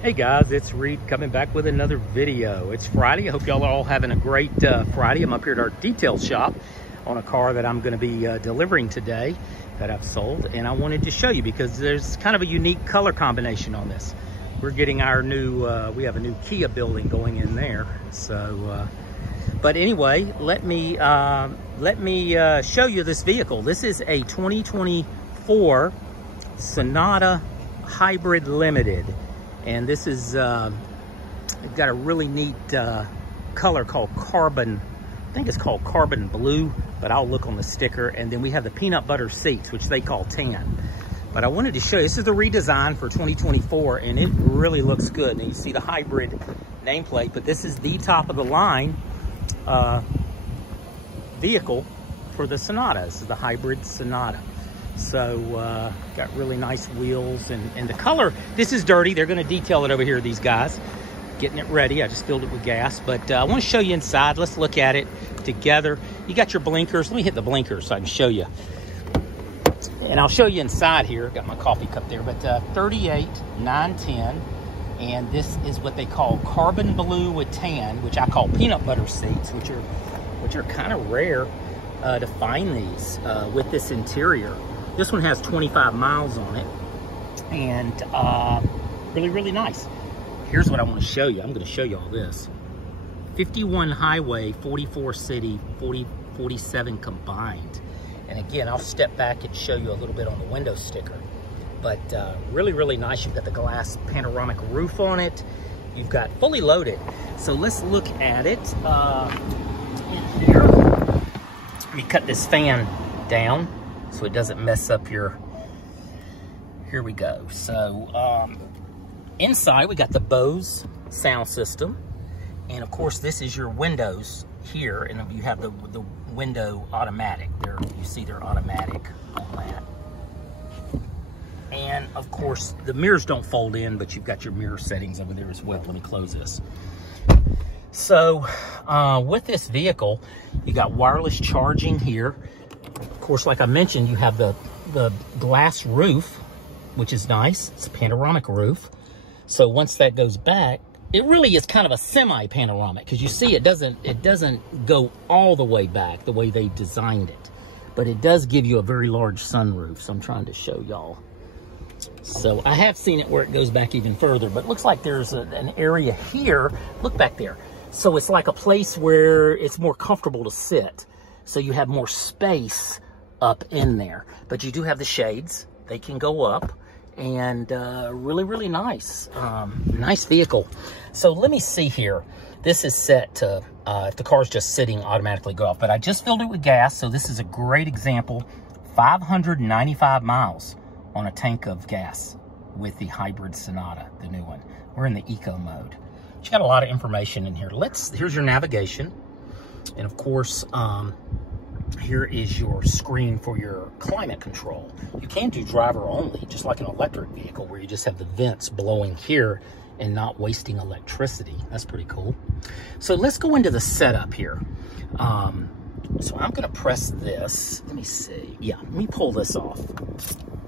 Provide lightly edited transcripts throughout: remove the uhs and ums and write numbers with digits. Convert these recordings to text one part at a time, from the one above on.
Hey guys, it's Reed coming back with another video. It's Friday. I hope y'all are all having a great Friday. I'm up here at our detail shop on a car that I'm going to be delivering today that I've sold, and I wanted to show you because there's kind of a unique color combination on this. We're getting our new, we have a new Kia building going in there. So, but anyway, let me show you this vehicle. This is a 2024 Sonata Hybrid Limited. And this is, it's got a really neat color called carbon, I think it's called carbon blue, but I'll look on the sticker. And then we have the peanut butter seats, which they call tan. But I wanted to show you, this is the redesign for 2024, and it really looks good. And you see the hybrid nameplate, but this is the top of the line vehicle for the Sonata. This is the hybrid Sonata. So got really nice wheels, and the color, this is dirty. They're going to detail it over here, these guys, getting it ready. I just filled it with gas, but I want to show you inside. Let's look at it together. You got your blinkers. Let me hit the blinkers so I can show you. And I'll show you inside here. Got my coffee cup there, but 38,910. And this is what they call carbon blue with tan, which I call peanut butter seats, which are kind of rare to find these with this interior. This one has 25 miles on it, and really, really nice. Here's what I want to show you. I'm going to show you all this. 51 highway, 44 city, 47 combined. And again, I'll step back and show you a little bit on the window sticker. But really, really nice. You've got the glass panoramic roof on it. You've got fully loaded. So let's look at it in here. Let me cut this fan down so it doesn't mess up your, here we go. So inside we got the Bose sound system, and of course this is your windows here, and you have the window automatic there. You see they're automatic on that. And of course the mirrors don't fold in, but you've got your mirror settings over there as well. Let me close this. So with this vehicle, you got wireless charging here. Of course, like I mentioned, you have the glass roof, which is nice. It's a panoramic roof. So once that goes back, it really is kind of a semi-panoramic, because you see it doesn't go all the way back the way they designed it. But it does give you a very large sunroof, so I'm trying to show y'all. So I have seen it where it goes back even further, but it looks like there's an area here. Look back there. So it's like a place where it's more comfortable to sit. So you have more space up in there. But you do have the shades. They can go up. And really, really nice. Nice vehicle. So let me see here. This is set to, if the car's just sitting, automatically go off. But I just filled it with gas, so this is a great example. 595 miles on a tank of gas with the hybrid Sonata, the new one. We're in the eco mode. You got a lot of information in here. Here's your navigation. And of course, here is your screen for your climate control. You can do driver only, just like an electric vehicle, where you just have the vents blowing here and not wasting electricity. That's pretty cool. So let's go into the setup here. So I'm gonna press this. Let me see. Yeah, let me pull this off.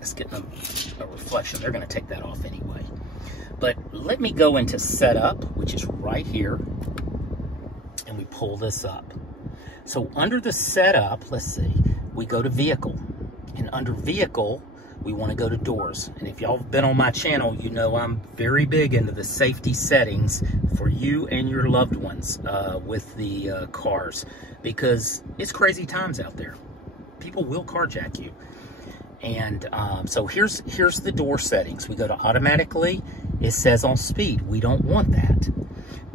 It's getting a reflection. They're gonna take that off anyway. But let me go into setup, which is right here, and we pull this up. So under the setup, let's see, we go to vehicle, and under vehicle, we want to go to doors. And if y'all have been on my channel, you know I'm very big into the safety settings for you and your loved ones with the cars, because it's crazy times out there. People will carjack you. And so here's the door settings. We go to automatically. It says on speed. We don't want that.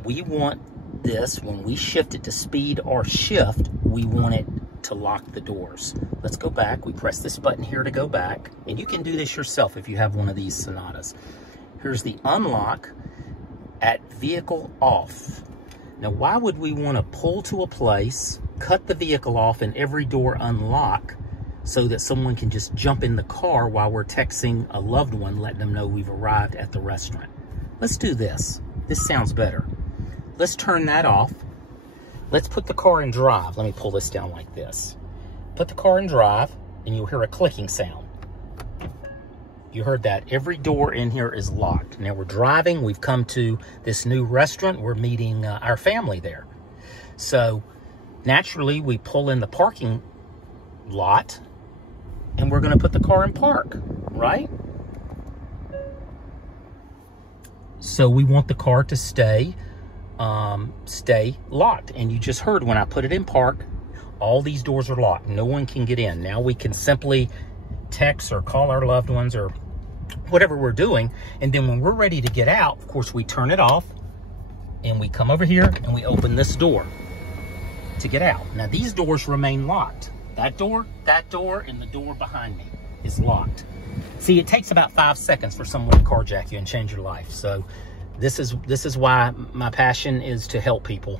We want this, when we shift it to speed or shift, we want it to lock the doors. Let's go back. We press this button here to go back, and you can do this yourself if you have one of these Sonatas. Here's the unlock at vehicle off. Now, why would we want to pull to a place, cut the vehicle off, and every door unlock so that someone can just jump in the car while we're texting a loved one, letting them know we've arrived at the restaurant? Let's do this. This sounds better. Let's turn that off. Let's put the car in drive. Let me pull this down like this. Put the car in drive, and you'll hear a clicking sound. You heard that. Every door in here is locked. Now we're driving. We've come to this new restaurant. We're meeting our family there. So naturally, we pull in the parking lot and we're going to put the car in park, right? So we want the car to stay locked. And you just heard when I put it in park, all these doors are locked. No one can get in. Now we can simply text or call our loved ones or whatever we're doing. And then when we're ready to get out, of course, we turn it off and we come over here and we open this door to get out. Now these doors remain locked. That door, and the door behind me is locked. See, it takes about 5 seconds for someone to carjack you and change your life. So this is why my passion is to help people.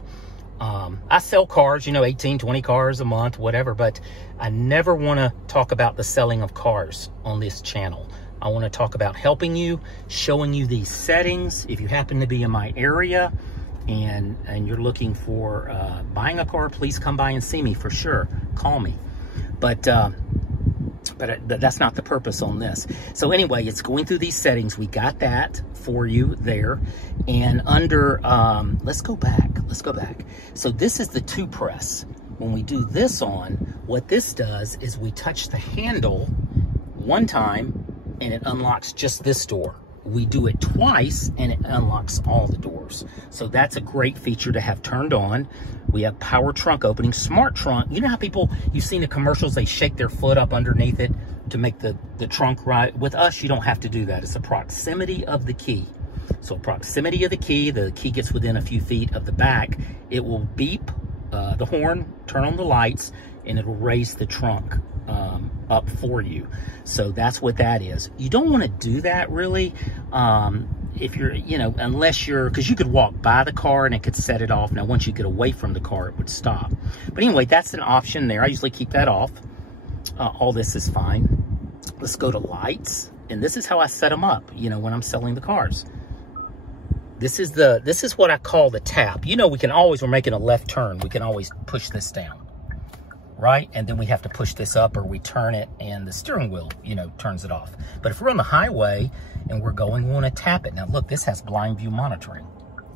I sell cars, you know, 18, 20 cars a month, whatever, but I never want to talk about the selling of cars on this channel. I want to talk about helping you, showing you these settings. If you happen to be in my area and you're looking for buying a car, please come by and see me for sure. Call me. But that's not the purpose on this. So anyway, it's going through these settings. We got that for you there. And under, let's go back. So this is the 2 press. When we do this on, what this does is we touch the handle one time and it unlocks just this door. We do it twice and it unlocks all the doors. So that's a great feature to have turned on. We have power trunk opening, smart trunk. You know how people, you've seen the commercials, they shake their foot up underneath it to make the trunk right. With us, you don't have to do that. It's a proximity of the key. So proximity of the key gets within a few feet of the back. It will beep the horn, turn on the lights, and it'll raise the trunk up for you. So that's what that is. You don't want to do that really if you're, you know, unless you're, because you could walk by the car and it could set it off. Now once you get away from the car, it would stop. But anyway, that's an option there. I usually keep that off. All this is fine. Let's go to lights, and this is how I set them up, you know, when I'm selling the cars. This is what I call the tap. You know, we're making a left turn, we can always push this down, right? And then we have to push this up, or we turn it and the steering wheel, you know, turns it off. But if we're on the highway and we're going, we want to tap it. Now look, this has blind view monitoring.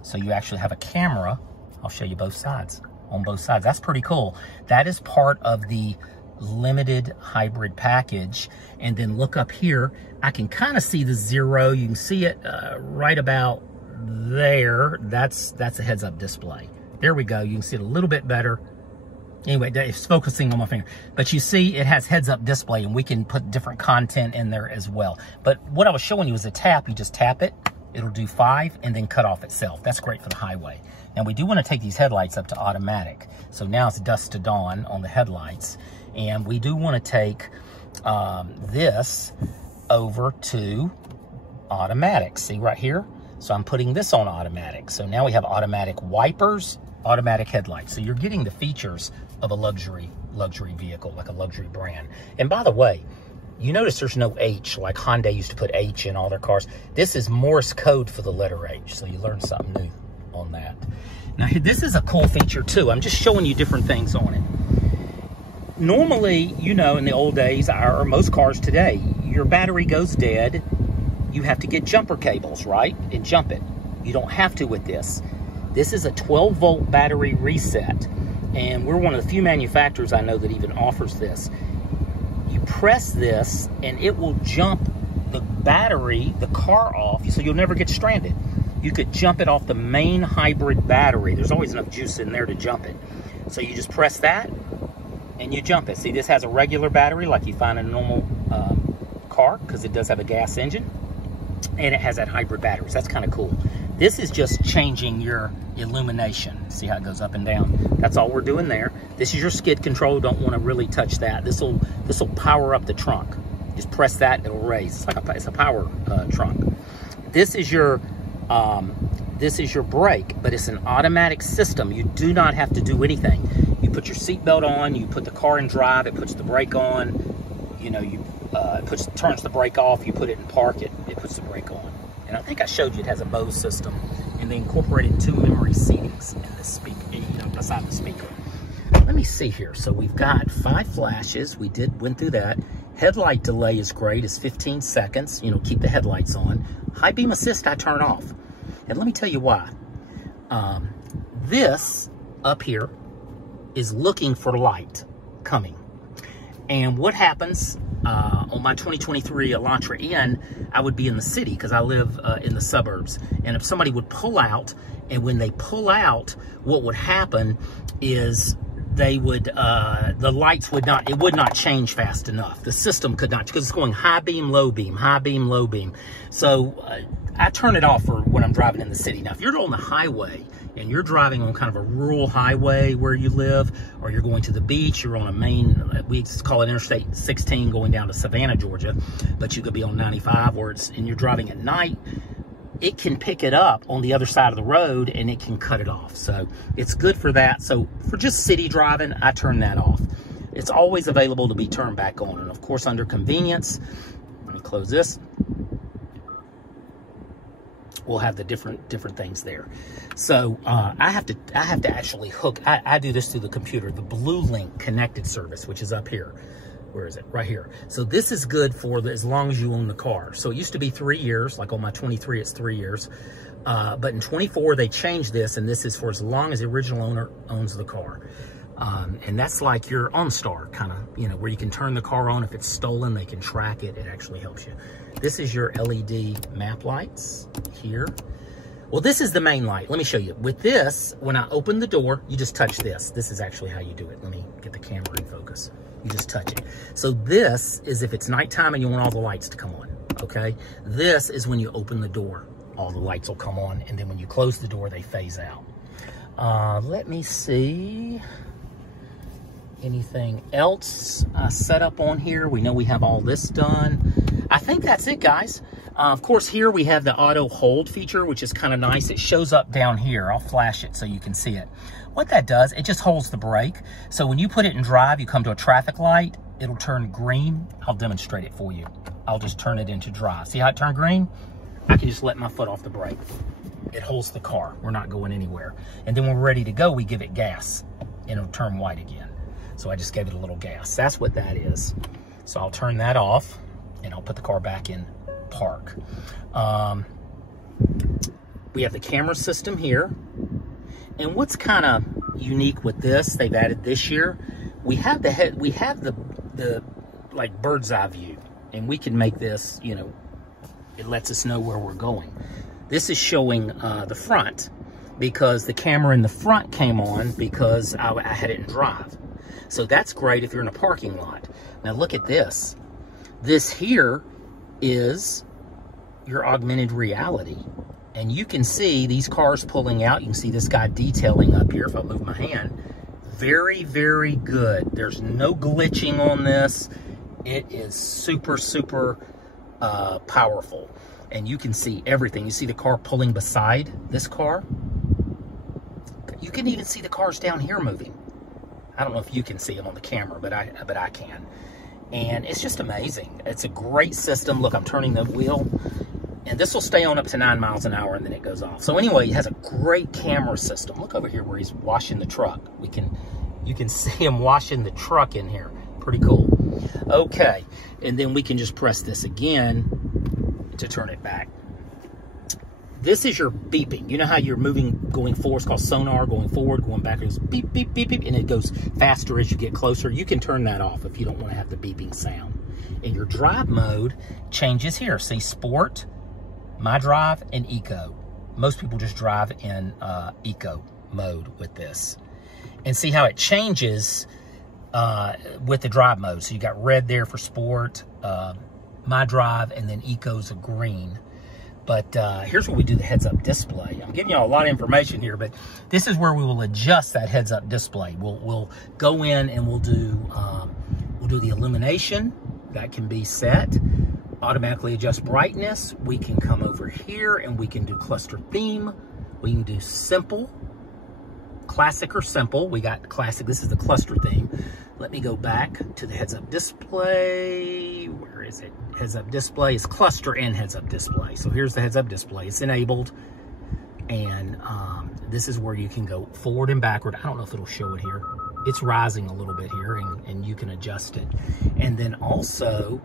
So you actually have a camera. I'll show you both sides, on both sides. That's pretty cool. That is part of the limited hybrid package. And then look up here, I can kind of see the 0. You can see it right about there. That's a heads-up display. There we go. You can see it a little bit better. Anyway, it's focusing on my finger. But you see it has heads-up display, and we can put different content in there as well. But what I was showing you is a tap. You just tap it. It'll do 5 and then cut off itself. That's great for the highway. Now, we do want to take these headlights up to automatic. So now it's dusk to dawn on the headlights. And we do want to take this over to automatic. See right here? So I'm putting this on automatic. So now we have automatic wipers, automatic headlights. So you're getting the features of a luxury vehicle, like a luxury brand. And by the way, you notice there's no H, like Hyundai used to put H in all their cars. This is Morse code for the letter H. So you learn something new on that. Now this is a cool feature too. I'm just showing you different things on it. Normally, you know, in the old days, or most cars today, your battery goes dead. You have to get jumper cables, right? And jump it. You don't have to with this. This is a 12-volt battery reset. And we're one of the few manufacturers I know that even offers this. You press this, and it will jump the battery, the car off, so you'll never get stranded. You could jump it off the main hybrid battery. There's always enough juice in there to jump it. So you just press that, and you jump it. See, this has a regular battery like you find in a normal car, because it does have a gas engine, and it has that hybrid battery. So that's kind of cool. This is just changing your illumination. See how it goes up and down? That's all we're doing there. This is your skid control. Don't want to really touch that. This will power up the trunk. Just press that, it'll raise. It's a power trunk. This is your brake, but it's an automatic system. You do not have to do anything. You put your seatbelt on, you put the car in drive, it puts the brake on, you know, it turns the brake off, you put it in park, it puts the brake on. And I think I showed you it has a Bose system, and they incorporated 2 memory seatings in the speaker, you know, beside the speaker. Let me see here. So we've got 5 flashes. We went through that. Headlight delay is great. It's 15 seconds. You know, keep the headlights on. High beam assist, I turn off. And let me tell you why. This up here is looking for light coming. And what happens on my 2023 Elantra N, I would be in the city because I live in the suburbs. And if somebody would pull out, and when they pull out, what would happen is they would, the lights would not, it would not change fast enough. The system could not, because it's going high beam, low beam, high beam, low beam. So I turn it off for when I'm driving in the city. Now, if you're on the highway and you're driving on kind of a rural highway where you live, or you're going to the beach, you're on a main, we call it Interstate 16 going down to Savannah, Georgia, but you could be on 95 where it's, and you're driving at night, it can pick it up on the other side of the road and it can cut it off. So it's good for that. So for just city driving, I turn that off. It's always available to be turned back on. And of course, under convenience, let me close this. We'll have the different things there. So I have to actually hook, I do this through the computer, the Blue Link connected service, which is up here. Where is it? Right here. So this is good for as long as you own the car. So it used to be 3 years, like on my 23, it's 3 years. But in 24, they changed this, and this is for as long as the original owner owns the car. And that's like your OnStar kind of, you know, where you can turn the car on. If it's stolen, they can track it. It actually helps you. This is your LED map lights here. Well, this is the main light. Let me show you. With this, when I open the door, you just touch this. This is actually how you do it. Let me get the camera in focus. You just touch it. So this is if it's nighttime and you want all the lights to come on, okay? This is when you open the door. All the lights will come on, and then when you close the door, they phase out. Let me see. Anything else set up on here? We know we have all this done. I think that's it, guys. Of course, here we have the auto hold feature, which is kind of nice. It shows up down here. I'll flash it so you can see it. What that does, it just holds the brake. So when you put it in drive, you come to a traffic light, it'll turn green. I'll demonstrate it for you. I'll just turn it into drive. See how it turned green? I can just let my foot off the brake. It holds the car. We're not going anywhere. And then when we're ready to go, we give it gas, and it'll turn white again. So I just gave it a little gas. That's what that is. So I'll turn that off, and I'll put the car back in park. We have the camera system here. And what's kind of unique with this, they've added this year, we have the like bird's eye view, and we can make this, you know, it lets us know where we're going. This is showing the front because the camera in the front came on because I had it in drive. So that's great if you're in a parking lot. Now look at this. This here is your augmented reality. And you can see these cars pulling out. You can see this guy detailing up here if I move my hand. Very, very good. There's no glitching on this. It is super, super powerful. And you can see everything. You see the car pulling beside this car. You can even see the cars down here moving. I don't know if you can see them on the camera, but I can. And it's just amazing. It's a great system. Look, I'm turning the wheel. And this will stay on up to 9 miles an hour, and then it goes off. So anyway, it has a great camera system. Look over here where he's washing the truck. You can see him washing the truck in here. Pretty cool. Okay, and then we can just press this again to turn it back. This is your beeping. You know how you're moving, going forward? It's called sonar, going forward, going back. It goes beep, beep, beep, beep, and it goes faster as you get closer. You can turn that off if you don't want to have the beeping sound. And your drive mode changes here. See, Sport, My Drive, and Eco. Most people just drive in Eco mode with this. And see how it changes with the drive mode. So you got red there for Sport, My Drive, and then Eco's a green. But here's where we do the heads-up display. I'm giving you all a lot of information here, but this is where we will adjust that heads-up display. We'll go in and we'll do the illumination. That can be set. Automatically adjust brightness. We can come over here and we can do cluster theme. We can do simple, classic or simple. We got classic. This is the cluster theme. Let me go back to the heads-up display. Where is it? Heads-up display is cluster and heads-up display. So here's the heads-up display. It's enabled. And this is where you can go forward and backward. I don't know if it'll show it here. it's rising a little bit here, and you can adjust it. And then also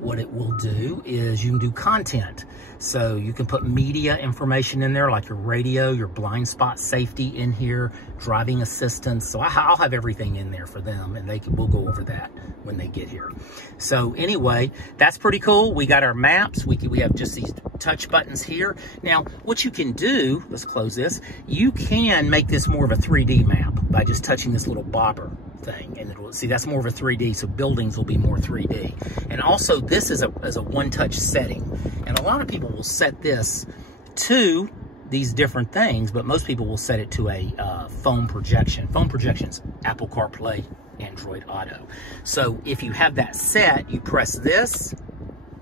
what it will do is you can do content. So you can put media information in there, like your radio, your blind spot safety in here, driving assistance. So I'll have everything in there for them, and we'll go over that when they get here. So anyway, that's pretty cool. We got our maps. We have just these touch buttons here. Now, what you can do, let's close this. You can make this more of a 3D map by just touching this little bobber thing, and it'll see that's more of a 3D, so buildings will be more 3D. And also this is a one-touch setting, and a lot of people will set this to these different things, but most people will set it to a phone projection. Phone projection's Apple CarPlay, Android Auto. So if you have that set, you press this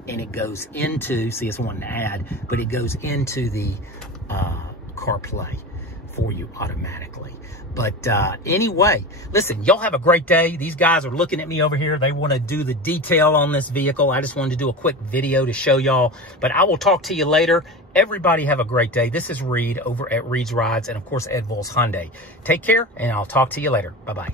and it goes into, see, it's one to add, but it goes into the CarPlay for you automatically. But anyway, listen, y'all have a great day. These guys are looking at me over here. They want to do the detail on this vehicle. I just wanted to do a quick video to show y'all, but I will talk to you later. Everybody have a great day. This is Reed over at Reed's Rides, and of course, Ed Volz Hyundai. Take care, and I'll talk to you later. Bye-bye.